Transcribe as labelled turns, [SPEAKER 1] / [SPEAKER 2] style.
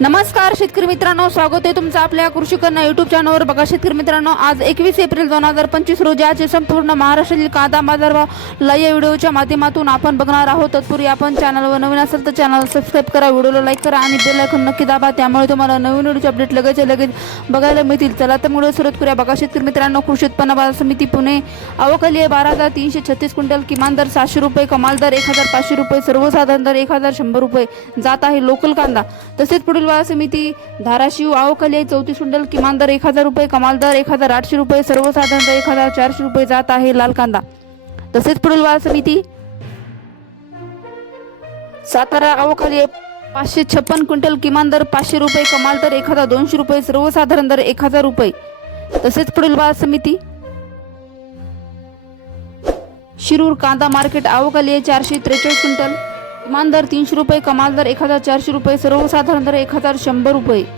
[SPEAKER 1] नमस्कार शेतकरी मित्रांनो. स्वागत आहे तुमचं आपल्या कृषी कन्या युट्यूब चॅनलवर बघा शेतकरी मित्रांनो आज एकवीस एप्रिल दोन हजार पंचवीस रोजी आजचे संपूर्ण महाराष्ट्रातील कांदा बाजारभाव लाईव्ह व्हिडिओच्या माध्यमातून आपण बघणार आहोत. तत्पूर्वी आपण चॅनलवर नवीन असेल तर चॅनल सबस्क्राईब करा व्हिडिओला लाईक करा आणि बेल आयकॉन नक्की दाबा. त्यामुळे तुम्हाला नवीन व्हिडिओचे अपडेट लगेच लगेच बघायला मिळतील. चला तर मुळे सुरुवात करूया. बघा शेतकरी मित्रांनो कृषी उत्पन्न बाजार समिती पुणे. अवकाली आहे बारा हजार तीनशे छत्तीस क्विंटल. किमान दर सातशे रुपये कमाल दर एक हजार पाचशे रुपये सर्वसाधारण दर एक हजार शंभर रुपये. जात आहे लोकल कांदा. तसेच पुढील निर्वाह समिती धाराशिव आवकाली आहे चौतीस क्विंटल किमान दर एक हजार रुपये कमाल दर एक हजार आठशे रुपये सर्वसाधारण दर एक हजार चारशे रुपये जात आहे लाल कांदा. तसेच पुढील वाह समिती सातारा आवकाली आहे पाचशे छप्पन क्विंटल किमान दर पाचशे रुपये कमाल दर एक हजार दोनशे रुपये सर्वसाधारण दर एक हजार रुपये. तसेच पुढील बाजार समिती शिरूर कांदा मार्केट आवकाली आहे चारशे त्रेचाळीस क्विंटल किमान दर तीनशे रुपये कमाल दर एक हजार चारशे रुपये सर्वसाधारण दर एक हजार शंभर रुपये.